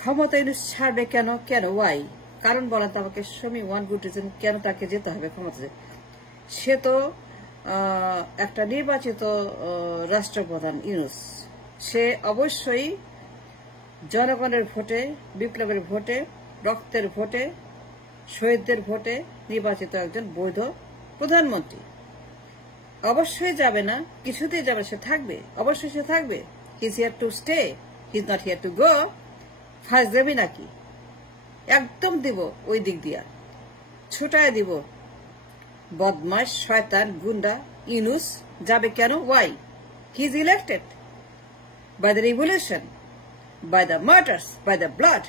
ক্ষমতা ইউনুস ছাড়বে কেন? কেন? ওয়াই? কারণ বলেন তো আমাকে, শমি ওয়ান গুড রিজন কেন তাকে যেতে হবে ক্ষমতাতে। সে তো একটা নির্বাচিত রাষ্ট্রপ্রধান ইউনুস। সে অবশ্যই জনগণের ভোটে, বিপ্লবের ভোটে, রক্তের ভোটে, শহীদদের ভোটে নির্বাচিত একজন বৈধ প্রধানমন্ত্রী। অবশ্যই যাবে না, কিছুতেই যাবে, সে থাকবে, অবশ্যই সে থাকবে। He is here to stay, he is not here to go. First দেবি নাকি? একদম দিব ওই দিক দিয়া, ছুটায় দিব। বদমাশ, শয়তান, গুন্ডা ইউনুস যাবে কেন? Why? He is elected by the revolution, by the murders, by the blood,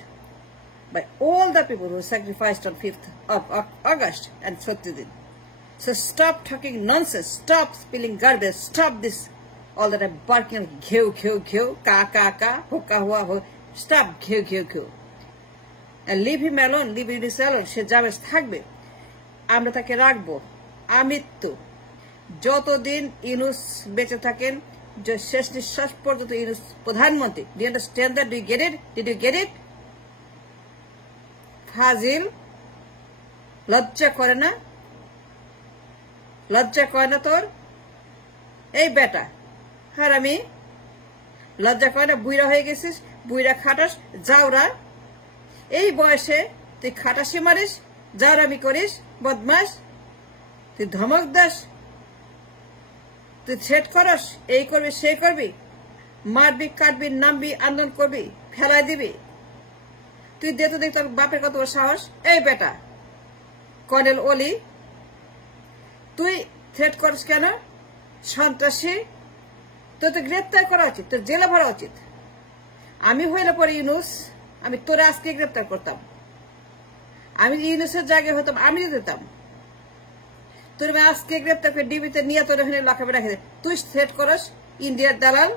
by all the people who sacrificed on 5th of August and Satyadin. So stop talking nonsense, stop spilling garbage, stop this, all that are barking, gheu, gheu, gheu, ka, ka, ka, hoka, hua, ho, stop, gheu, gheu, gheu. And leave him alone, leave him alone, সে যাবে, থাকবে, আমরা তাকে রাখবো আমৃত্যু। যতদিন ইউনুস বেঁচে থাকেন, শেষ নিঃশ্বাস পর্যন্ত ইউনুস প্রধানমন্ত্রী। Do you understand that? Do you get it? Did you get it? ফাজিল, লজ্জা করে না? লজ্জা করে না তোর? এই বেটা হারামি, লজ্জা করে না? বুইরা হয়ে গেছিস, বুইরা খাটাস, যাওরা। এই বয়সে তুই খাটাসি মারিস, যাওরামি করিস, বদমাস, তুই ধমক দাস, তুই থ্রেট করস, এই করবি, সেই করবি, মারবি, কাটবি, নামবি, আন্দোলন করবি, ফেলাই দিবি। তুই দে তো দেখ তোর বাপের কত সাহস। এই বেটা কর্নেল ওলি, তুই থ্রেট করিস কেন? সন্ত্রাসী, তোর তো গ্রেপ্তার করা উচিত, তোর জেলে ভরা উচিত। আমি হইলে পরে ইউনুস, আমি তোরা আজকে গ্রেপ্তার করতাম। আমি ইউনুসের জায়গায় হতাম, আমি দিতাম। তোর আজকে গ্রেপ্তার করে ডিবিতে নিয়ে তোর ওখানে লাখাবে রাখে। তুই থ্রেট করস, ইন্ডিয়ার দালাল,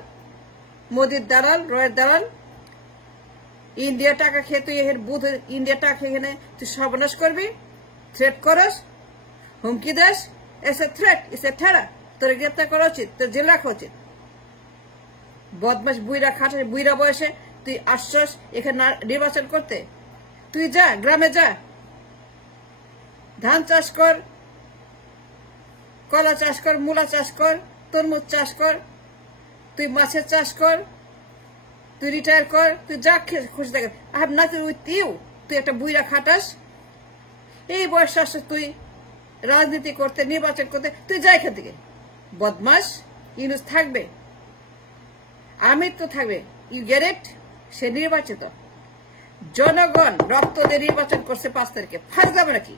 মোদির দালাল, রয়ের দালাল। ইন্ডিয়া টাকা খেয়ে তুই এখানে বুধ, ইন্ডিয়া টাকা খেয়ে এখানে তুই সর্বনাশ করবি, থ্রেট করস, হুমকি দেশ। এস এ থ্রেট, ইস এ ঠেড়া। তোর গ্রেপ্তার করা উচিত, তোর জেল রাখা উচিত। বদমাস, বুইরা খাটা, বুইরা বয়সে তুই আসছস এখানে নির্বাচন করতে। তুই যা, গ্রামে যা, ধান চাষ কর, কলা চাষ কর, মূলা চাষ কর, তরমুজ চাষ কর, তুই মাছের চাষ কর, তুই রিটায়ার কর, তুই যা খুশি থাকে। I have nothing with you. তুই একটা বুইরা খাটাস, এই বয়সে আসছিস তুই রাজনীতি করতে, নির্বাচন করতে, তুই যা এখান থেকে। বদমাস, ইউনুস থাকবে, আমির তো থাকবে। ইউ গেট ইট? সে নির্বাচিত, জনগণ রক্ত দিয়ে নির্বাচন করছে 5 তারিখে। ফাঁস যাবে নাকি?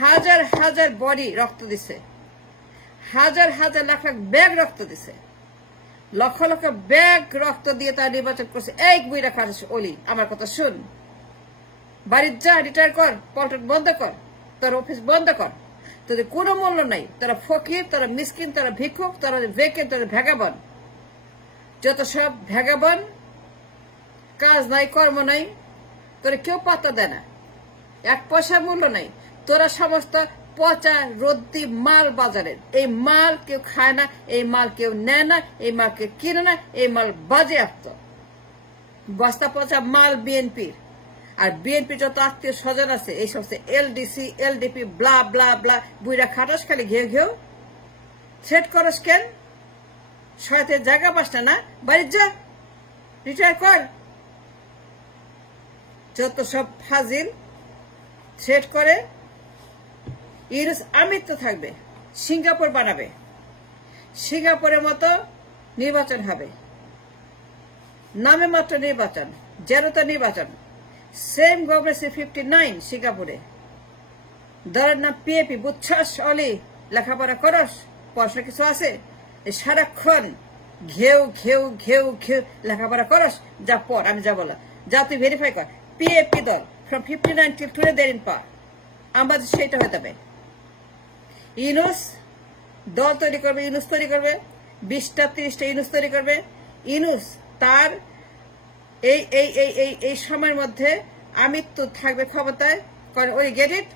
হাজার হাজার বডি রক্ত দিছে, হাজার হাজার লাখ লাখ ব্যাগ রক্ত দিছে, লক্ষ লক্ষ ব্যাগ রক্ত দিয়ে তারা নির্বাচন করছে। এই বুইরা খাটাস ওলি, আমার কথা শুন, বাড়ির যা, রিটায়ার কর, পল্টন বন্ধ কর, তোর অফিস বন্ধ কর। তোদের কোনো মূল্য নাই। তারা ফকির, তারা মিসকিন, তারা ভিক্ষুক, তারা ভেকেন, তারা ভেগাবন। যত সব ভেগাবন, কাজ নাই, কর্ম নাই, তোরা কেউ পাত্তা দেয় না, 1 পয়সার মূল্য নাই। তোরা সমস্ত পচা রদ্দি মাল বাজারের। এই মাল কেউ খায় না, এই মাল কেউ নেয় না, এই মাল কেউ কিনে না, এই মাল বাজেয়াপ্ত বস্তা পচা মাল বিএনপির। আর বিএনপির যত আত্মীয় স্বজন আছে, এই সমস্ত এলডিসি, এলডিপি, ব্লা ব্লা ব্লা, বুইরা খাটাস খালি ঘেউ ঘেউ। থ্রেট করস কেন? শয়তের জায়গা পাস না? বাড়ির যা, রিটায়ার কর। যত সব ফাজিল থ্রেট করে। ইউনুস আমৃত্যু থাকবে, সিঙ্গাপুর বানাবে, সিঙ্গাপুরের মতো নির্বাচন হবে, নামে মাত্র নির্বাচন, জেরোতা নির্বাচন। সেম গভর্নমেন্ট 59 সিঙ্গাপুরে। দলের নাম পিএপি। বুঝছস অলি? লেখাপড়া করস? পয়সা কিছু আছে? সারাক্ষণ ঘেউ ঘেউ ঘেউ ঘেউ লেখাপড়া করস? যা পর, আমি যা বলা, যা তুই ভেরিফাই কর। পিএপি দল from 59 till today they're in power। আমাদের সেটা হয়ে যাবে। ইউনুস দল তৈরি করবে, ইউনুস তৈরি করবে, 20টা 30টা ইউনুস তৈরি করবে। ইউনুস তার এই এই এই এই এই সময়ের মধ্যে আমৃত্যু থাকবে ক্ষমতায়। ওই গেট ইট?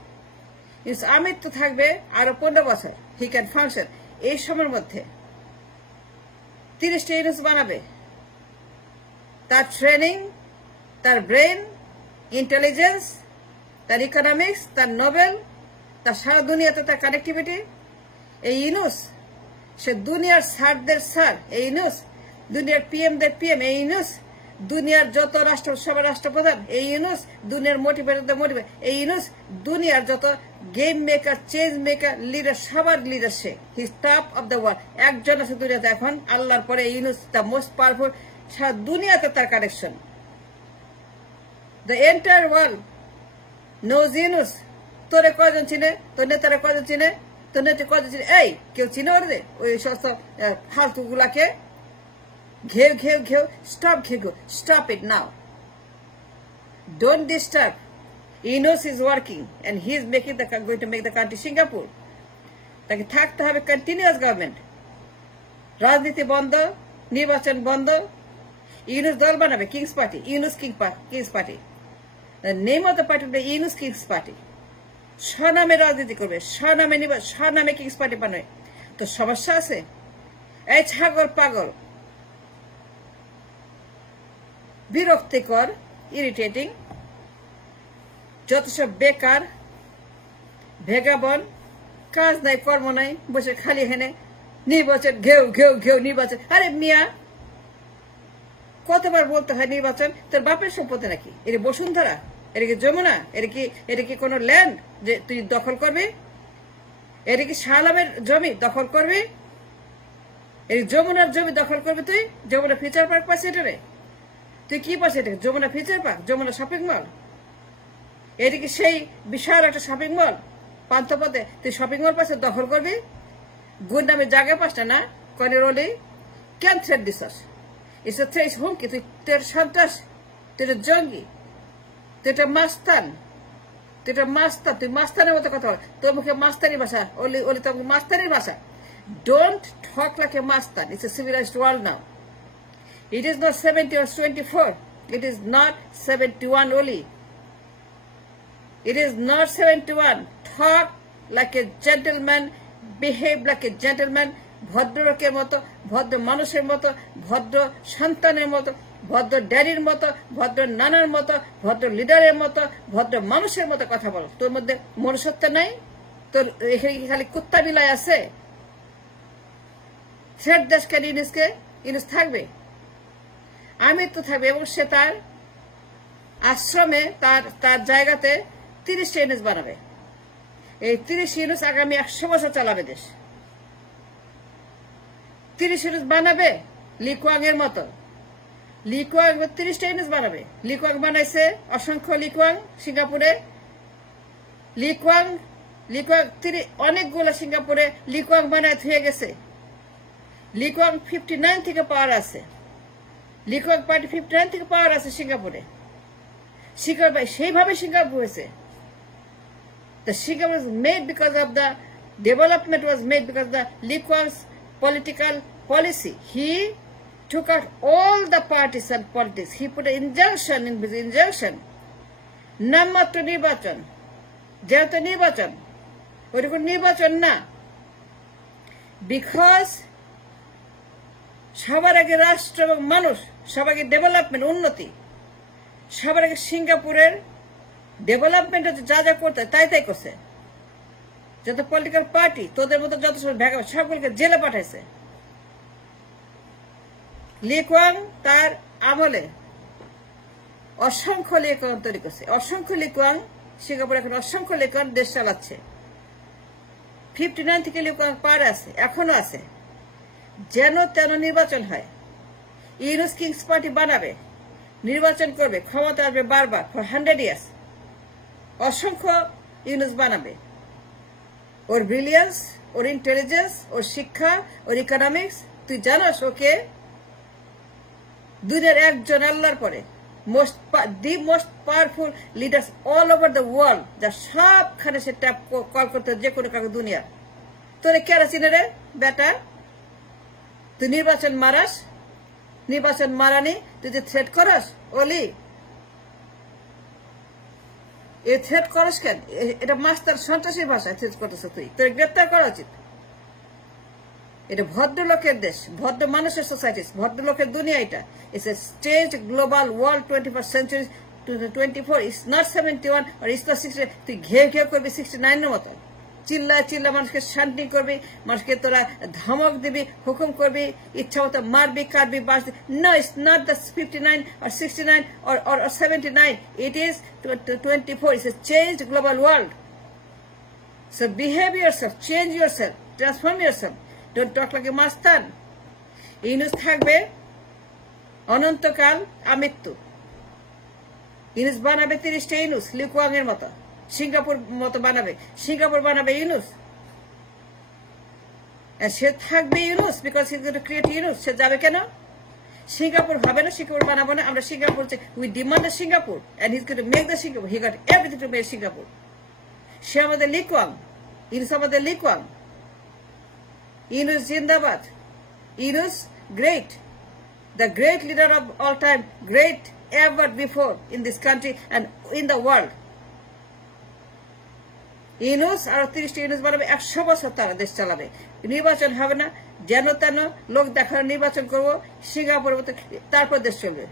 ইউনুস আমৃত্যু থাকবে আরো 15 বছর। He can function. এই সময়ের মধ্যে 30টা ইউনুস বানাবে। তার ট্রেনিং তার ব্রেন, ইন্টেলিজেন্স, তার ইকোনমিক্স, তার নোবেল, তার সারা দুনিয়াতে তার কানেক্টিভিটি। এই ইউনুস সে দুনিয়ার স্যারদের স্যার, এই ইউনুস দুনিয়ার পিএমদের পিএম, এই ইউনুস দুনিয়ার যত সবার রাষ্ট্রপ্রধান, এই ইউনুস দুনিয়ার মোটিভেটরদের মোটিভেট, এই ইউনুস দুনিয়ার যত game maker, change maker, leader, সবার লিডার সে। He top of the world. একজন আছে দুনিয়াতে এখন আল্লাহর পরে, ইউনুস দ্য মোস্ট পাওয়ারফুল। সারা দুনিয়াতে তার connection. The entire world knows Yunus. তোরে কয়জন চিনে? তোর নেতারা কয়জন চিনে? তোর নেতা কয়জন চিনে? এই কেউ চিনে ওরে? ওই সমস্ত ফালতু গুলাকে ঘেউ ঘেউ ঘেউ। স্টপ ঘেউ, stop it now. Don't disturb. Enos is working and he is going to make the country Singapore. তাকে থাকতে হবে কন্টিনিউয়াস গভর্নমেন্ট। রাজনীতি বন্ধ, নির্বাচন বন্ধ। ইউনুস দল বানাবে kings party, Yunus kings party. Name of the party Yunus kings party. স্বনামে রাজনীতি করবে, স্বনামে নির্বাচন, স্বনামে কিংস পার্টি বানাবে। তো সমস্যা আছে? এই ছাগল পাগল, বিরক্তিকর, ইরিটেটিং, যত সব বেকার, ভেগাবন, কাজ নাই, কর্ম নাই, বসে খালি হেনে নির্বাচন, ঘেউ ঘেউ ঘেউ নির্বাচন। আরে মিয়া, কতবার বলতে হয় নির্বাচন? তোর বাপের সম্পত্তি নাকি? এটা বসুন্ধরা? এটা কি যমুনা? এটা কি কোন ল্যান্ড যে তুই দখল করবি? এটা কি শাহ আলমের জমি দখল করবি? এই যমুনার জমি দখল করবি তুই? যমুনা ফিচার পার্ক পাশে এটারে তুই কি পাশে? এটা Jamuna future park, Jamuna shopping mall? এটা কি সেই বিশাল একটা শপিং মল পান্থপথে? তুই শপিং মল পাশে দখল করবি? গুন্ডামি জায়গা পাশটা না কনেরলি? কেন থ্রেট দিছস? ইটস এ থ্রেট হুমকি। তুই তোর সন্ত্রাস, তুই জঙ্গি, তুই এটা মাস্তান, তুই মাস্তানের মতো কথা বল। তোর মুখে মাস্তানি ভাষা, ওলি তোর মাস্তানির ভাষা। Don't talk like a mastan. It's a civilized world now. It is not 70 or 24. It is not 71 only. It is not 71. Talk like a gentleman, behave like a gentleman. ভদ্র লোকের মতো, ভদ্র মানুষের মতো, ভদ্র সন্তানের মতো, ভদ্র ড্যাডির মতো, ভদ্র নানার মতো, ভদ্র লিডারের মতো, ভদ্র মানুষের মতো কথা বল। তোর মধ্যে মনুষ্যত্ব নাই? তোর এখানে খালি কুত্তা বিলাই আছে? থ্রেট দেশ কেন ইউনুসকে? ইউনুস থাকবে, আমি তো থাকবে, এবং সে তার আশ্রমে, তার জায়গাতে 30টা ইউনুস বানাবে। এই 30 ইউনুস আগামী 100 বছর চালাবে দেশ। 30 ইউনুস বানাবে লিকুয়াং এর মতো। লিকুয়াং 30টা ইউনুস বানাবে। লিকুয়াং বানাইছে অসংখ্য লিকুয়াং সিঙ্গাপুরে। লিকুয়াং অনেকগুলো সিঙ্গাপুরে লিকুয়াং বানায় থুয়ে গেছে। লিকুয়াং 59 থেকে পাওয়ার আছে। লিকুয়াং পার্টি 59 থেকে পাওয়ার আছে সিঙ্গাপুরে। সেইভাবে সিঙ্গাপুর হয়েছে। The Singapore was made because of the development was made because of the Lee-Kuan's political policy. He took out all the partisan politics. He put an injunction in his injunction. নামমাত্র নির্বাচন, যেহেতু নির্বাচন, ওইরকম নির্বাচন না। Because সবার আগে রাষ্ট্র এবং মানুষ, সবার আগে ডেভেলপমেন্ট, উন্নতি, সবার আগে সিঙ্গাপুরের ডেভেলপমেন্ট যা যা করতে তাই করছে। যত পলিটিক্যাল পার্টি, তোদের মতো যত সব ভেগা, সবগুলোকে জেলে পাঠাইছে। লিকুয়াং তার আমলে অসংখ্য লিকুয়াং তৈরি করছে। অসংখ্য লিকুয়াং, সিঙ্গাপুর এখন অসংখ্য লিকুয়াং দেশ চালাচ্ছে। 59 থেকে লিকুয়াং পার আছে, এখনো আছে। যেন তেন নির্বাচন হয়। ইউনুস কিংস পার্টি বানাবে, নির্বাচন করবে, ক্ষমতা আসবে বারবার ফর 100 ইয়ার্স। অসংখ্য ইউনুস বানাবে। ওর ব্রিলিয়েন্স, ওর ইন্টেলিজেন্স, ওর শিক্ষা, ওর ইকোনমিক্স, তুই জানোস ওকে দুনিয়ার একজন আল্লাহর পরে the most powerful leaders all over the world, যা সবখানে সে ট্যাপ কল করতে, যে কোনো কাউকে দুনিয়া। তোরে কেরা চিনে রে বেটা? তুই নির্বাচন মারাস, নির্বাচন মারানি, তুই যে থ্রেট করস, ওলি এই থ্রেট করস কেন? এটা মাস্টার সন্ত্রাসী ভাষায় থ্রেট করতেছ তুই। তোর গ্রেপ্তার করা উচিত। এটা ভদ্রলোকের দেশ, ভদ্র মানুষের সোসাইটি, ভদ্রলোকের দুনিয়া। এটা it's a stage global world 21st century to the 24. It's not 71 or it's not 60. তুই ঘেউ ঘেউ করবি 69 এর মতো, চিল্লা মানুষকে শান্তি করবি, মানুষকে তোরা ধমক দিবি, হুকুম করবি, ইচ্ছা মতো মারবি, কাটবি, বাঁচবি। No, it's not the 59 or 69 or 79. It is 24. It's a changed global world. So behave yourself, change yourself, transform yourself. Don't talk like a mastan. Yunus থাকবে অনন্তকাল, আমৃত্যু। ইউনূস বানাবে 30টা ইউনূস, লি কুয়াং এর মতো, সিঙ্গাপুর মতো বানাবে, সিঙ্গাপুর বানাবে ইউনূস। সে থাকবে Yunus because he is going to create Yunus. সে যাবে কেন? সিঙ্গাপুর হবে না, সিঙ্গাপুর বানাবো না আমরা। Singapore we demand the Singapore and he is going to make the Singapore. He got everything to make Singapore. সে আমাদের লি কুয়াং, ইউনূস আমাদের লি কুয়াং। ইউনূস জিন্দাবাদ। Yunus great, the great leader of all time, great ever before in this country and in the world. Yunus আর 30টা ইউনূস বানাবে, 100 বছর তারা দেশ চালাবে। নির্বাচন হবে না, যেন তেন লোক দেখার নির্বাচন করবো, সিঙ্গাপুরের মতো, তারপর দেশ চলবে।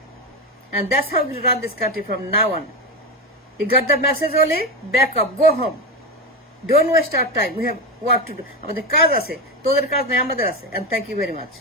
And that's how we run this country from now on. You got the message only? Back up, go home. Don't waste our time. We have work to do. আমাদের কাজ আছে, তোদের কাজ নাই, আমাদের আছে। And thank you very much.